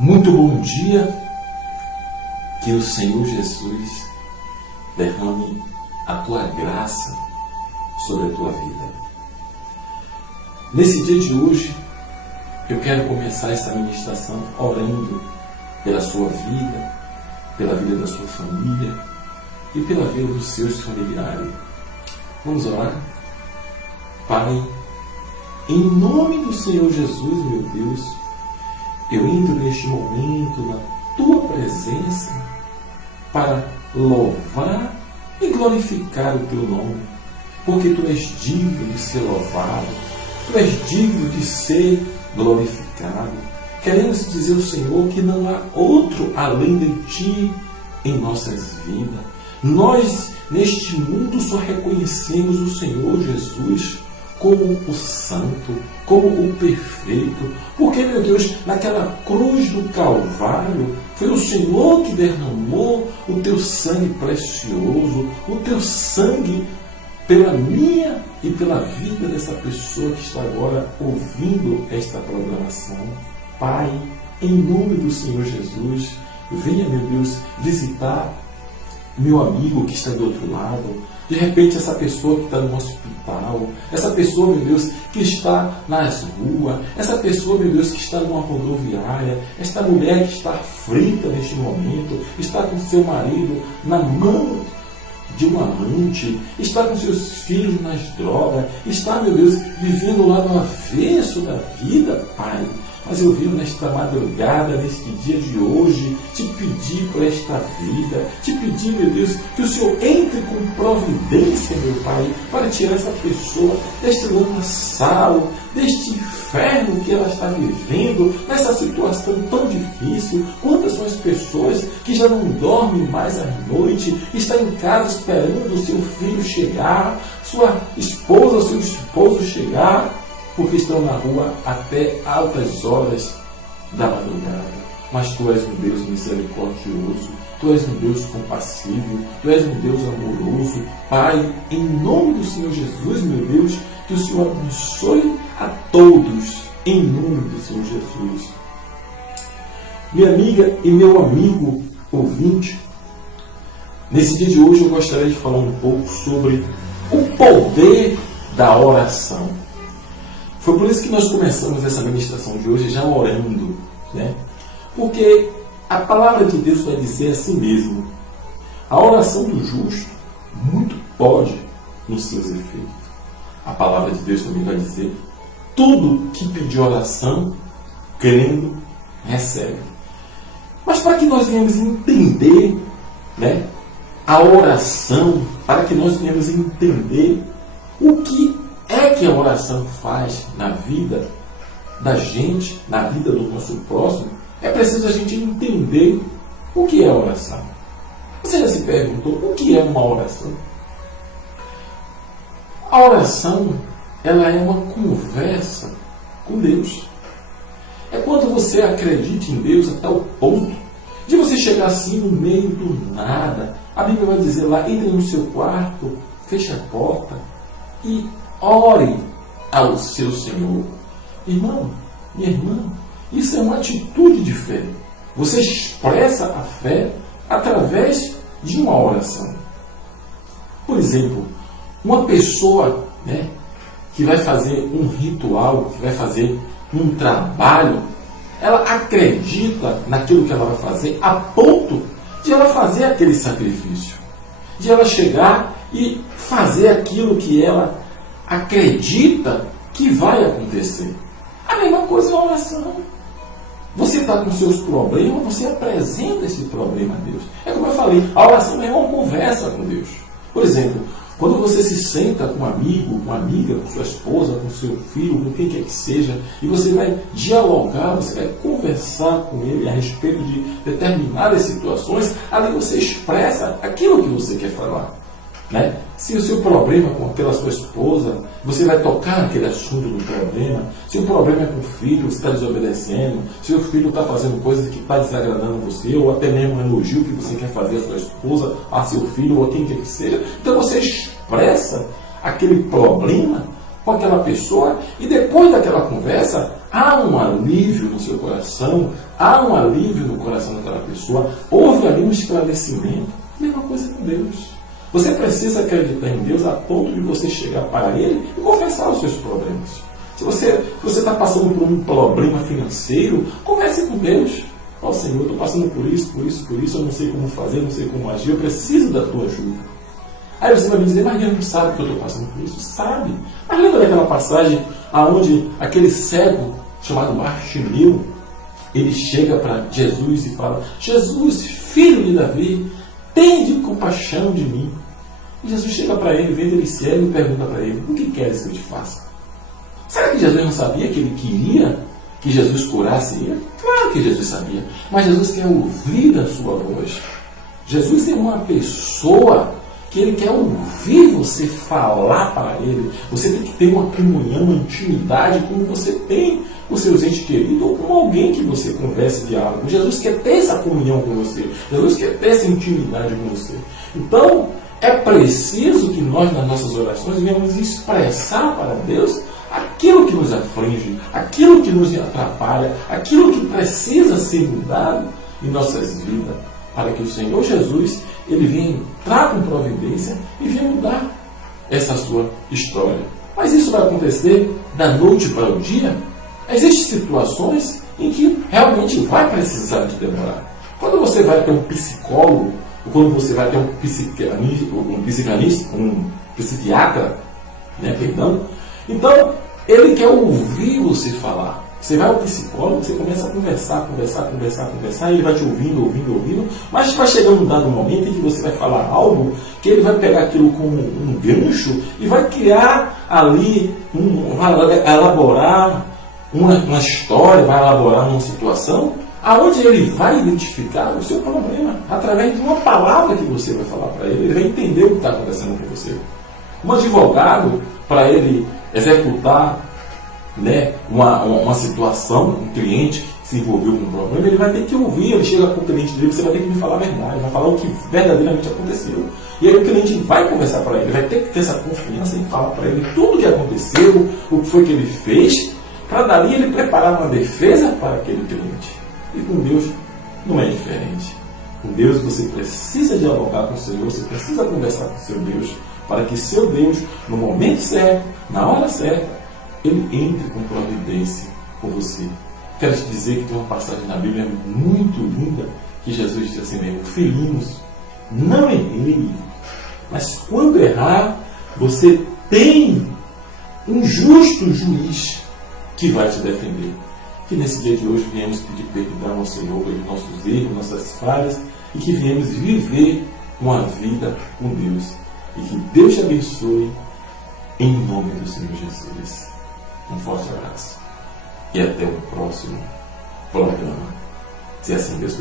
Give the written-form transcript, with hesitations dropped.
Muito bom dia, que o Senhor Jesus derrame a tua graça sobre a tua vida. Nesse dia de hoje, eu quero começar essa ministração orando pela sua vida, pela vida da sua família e pela vida dos seus familiares. Vamos orar? Pai, em nome do Senhor Jesus, meu Deus, eu entro neste momento na tua presença para louvar e glorificar o teu nome, porque tu és digno de ser louvado, tu és digno de ser glorificado. Queremos dizer ao Senhor que não há outro além de ti em nossas vidas. Nós, neste mundo, só reconhecemos o Senhor Jesus como o santo, como o perfeito, porque, meu Deus, naquela cruz do Calvário, foi o Senhor que derramou o teu sangue precioso, o teu sangue pela minha e pela vida dessa pessoa que está agora ouvindo esta programação. Pai, em nome do Senhor Jesus, venha, meu Deus, visitar meu amigo que está do outro lado. De repente, essa pessoa que está no hospital, essa pessoa, meu Deus, que está nas ruas, essa pessoa, meu Deus, que está numa rodoviária, esta mulher que está aflita neste momento, está com seu marido na mão de um amante, está com seus filhos nas drogas, está, meu Deus, vivendo lá no avesso da vida, Pai. Mas eu venho nesta madrugada, neste dia de hoje, te pedir por esta vida, te pedir, meu Deus, que o Senhor entre com providência, meu Pai, para tirar essa pessoa deste lamaçal, deste inferno que ela está vivendo, nessa situação tão difícil. Quantas são as pessoas que já não dormem mais à noite, estão em casa esperando o seu filho chegar, sua esposa, seu esposo chegar, porque estão na rua até altas horas da madrugada. Mas Tu és um Deus misericordioso, Tu és um Deus compassivo, Tu és um Deus amoroso. Pai, em nome do Senhor Jesus, meu Deus, que o Senhor abençoe a todos, em nome do Senhor Jesus. Minha amiga e meu amigo ouvinte, nesse dia de hoje eu gostaria de falar um pouco sobre o poder da oração. Foi por isso que nós começamos essa ministração de hoje já orando, né? Porque a palavra de Deus vai dizer assim mesmo: a oração do justo muito pode nos seus efeitos. A palavra de Deus também vai dizer: tudo que pedir oração, crendo, recebe. Mas para que nós venhamos entender, né, a oração, para que nós venhamos entender o que é que a oração faz na vida da gente, na vida do nosso próximo, é preciso a gente entender o que é a oração. Você já se perguntou o que é uma oração? A oração, ela é uma conversa com Deus. É quando você acredita em Deus até o ponto de você chegar assim no meio do nada. A Bíblia vai dizer lá: entre no seu quarto, feche a porta e ore ao seu Senhor. Irmão, minha irmã, isso é uma atitude de fé. Você expressa a fé através de uma oração. Por exemplo, uma pessoa, né, que vai fazer um ritual, que vai fazer um trabalho, ela acredita naquilo que ela vai fazer a ponto de ela fazer aquele sacrifício, de ela chegar e fazer aquilo que ela acredita que vai acontecer. A mesma coisa é a oração. Você está com seus problemas, você apresenta esse problema a Deus. É como eu falei, a oração é uma conversa com Deus. Por exemplo, quando você se senta com um amigo, com uma amiga, com sua esposa, com seu filho, com quem quer que seja, e você vai dialogar, você vai conversar com ele a respeito de determinadas situações, ali você expressa aquilo que você quer falar. Né? Se o seu problema com aquela sua esposa, você vai tocar aquele assunto do problema. Se o problema é com o filho, você está desobedecendo, se o filho está fazendo coisas que está desagradando você, ou até mesmo um elogio que você quer fazer à sua esposa, a seu filho, ou a quem quer que seja, então você expressa aquele problema com aquela pessoa e depois daquela conversa há um alívio no seu coração, há um alívio no coração daquela pessoa, houve ali um esclarecimento. Mesma coisa com Deus. Você precisa acreditar em Deus a ponto de você chegar para Ele e confessar os seus problemas. Se você está passando por um problema financeiro, converse com Deus. Ó Senhor, eu estou passando por isso, eu não sei como fazer, não sei como agir, eu preciso da tua ajuda. Aí você vai me dizer, mas Deus não sabe que eu estou passando por isso? Sabe. Mas lembra daquela passagem onde aquele cego chamado Bartimeu, ele chega para Jesus e fala, Jesus, filho de Davi, tende compaixão de mim. E Jesus chega para ele, vendo ele cego e pergunta para ele, o que queres que eu te faça? Será que Jesus não sabia que ele queria que Jesus curasse ele? Claro que Jesus sabia, mas Jesus quer ouvir a sua voz. Jesus é uma pessoa que ele quer ouvir você falar para ele. Você tem que ter uma comunhão, uma intimidade como você tem com seus entes queridos ou com alguém que você converse diálogo. Jesus quer ter essa comunhão com você. Jesus quer ter essa intimidade com você. Então, é preciso que nós, nas nossas orações, venhamos expressar para Deus aquilo que nos aflige, aquilo que nos atrapalha, aquilo que precisa ser mudado em nossas vidas, para que o Senhor Jesus ele venha entrar com providência e venha mudar essa sua história. Mas isso vai acontecer da noite para o dia? Existem situações em que realmente vai precisar de demorar. Quando você vai ter um psicólogo, ou quando você vai ter um psiquiatra, então ele quer ouvir você falar. Você vai ao psicólogo, você começa a conversar, ele vai te ouvindo, mas vai chegando um dado momento em que você vai falar algo que ele vai pegar aquilo como um gancho e vai criar ali, vai elaborar uma história, vai elaborar uma situação aonde ele vai identificar o seu problema através de uma palavra que você vai falar para ele. Ele vai entender o que está acontecendo com você. Um advogado, para ele executar uma situação, um cliente que se envolveu com um problema, ele vai ter que ouvir, ele chega com o cliente dele, você vai ter que me falar a verdade, vai falar o que verdadeiramente aconteceu. E aí o cliente vai conversar para ele, vai ter que ter essa confiança em falar para ele tudo o que aconteceu, o que foi que ele fez, para dali ele preparar uma defesa para aquele cliente. E com Deus não é diferente. Com Deus você precisa dialogar com o Senhor, você precisa conversar com o seu Deus, para que seu Deus, no momento certo, na hora certa, ele entre com providência com você. Quero te dizer que tem uma passagem na Bíblia muito linda, que Jesus diz assim mesmo, filhinhos, não errei, mas quando errar, você tem um justo juiz que vai te defender. Que nesse dia de hoje viemos pedir perdão ao Senhor pelos nossos erros, nossas falhas, e que viemos viver uma vida com Deus. E que Deus te abençoe em nome do Senhor Jesus. Um forte abraço. E até o próximo programa. Se assim Deus